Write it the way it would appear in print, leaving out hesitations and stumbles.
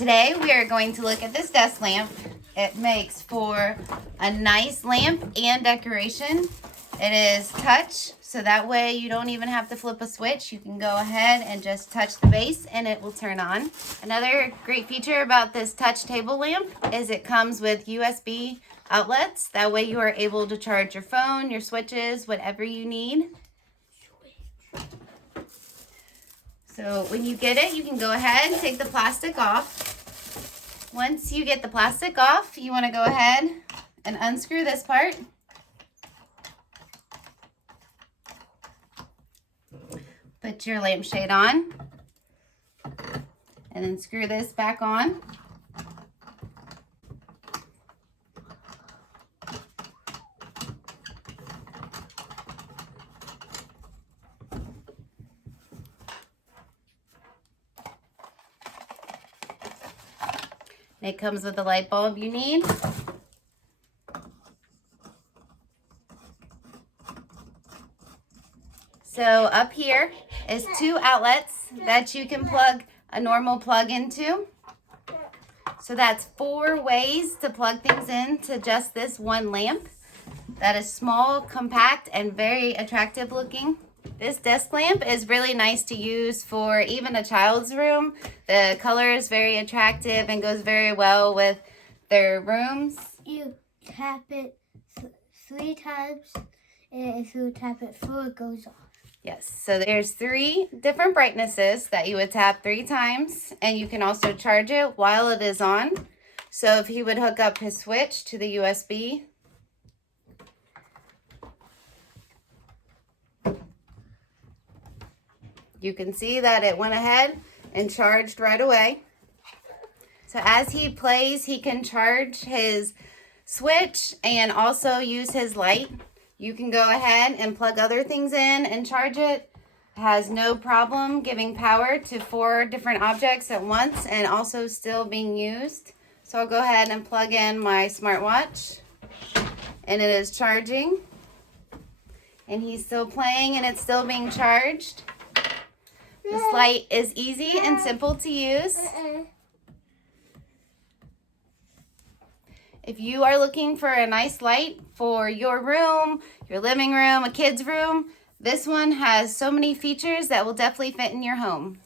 Today we are going to look at this desk lamp. It makes for a nice lamp and decoration. It is touch, so that way you don't even have to flip a switch. You can go ahead and just touch the base and it will turn on. Another great feature about this touch table lamp is it comes with USB outlets. That way you are able to charge your phone, your switches, whatever you need. So when you get it, you can go ahead and take the plastic off. Once you get the plastic off, you want to go ahead and unscrew this part. Put your lampshade on, and then screw this back on. It comes with the light bulb you need. So up here is 2 outlets that you can plug a normal plug into. So that's 4 ways to plug things into just this one lamp. That is small, compact, and very attractive looking. This desk lamp is really nice to use for even a child's room. The color is very attractive and goes very well with their rooms. You tap it 3 times, and if you tap it 4, it goes off. Yes, so there's 3 different brightnesses that you would tap 3 times, and you can also charge it while it is on. So if he would hook up his switch to the USB, you can see that it went ahead and charged right away. So as he plays, he can charge his switch and also use his light. You can go ahead and plug other things in and charge it. It has no problem giving power to 4 different objects at once and also still being used. So I'll go ahead and plug in my smartwatch, and it is charging. And he's still playing and it's still being charged. This light is easy and simple to use. If you are looking for a nice light for your room, your living room, a kid's room, this one has so many features that will definitely fit in your home.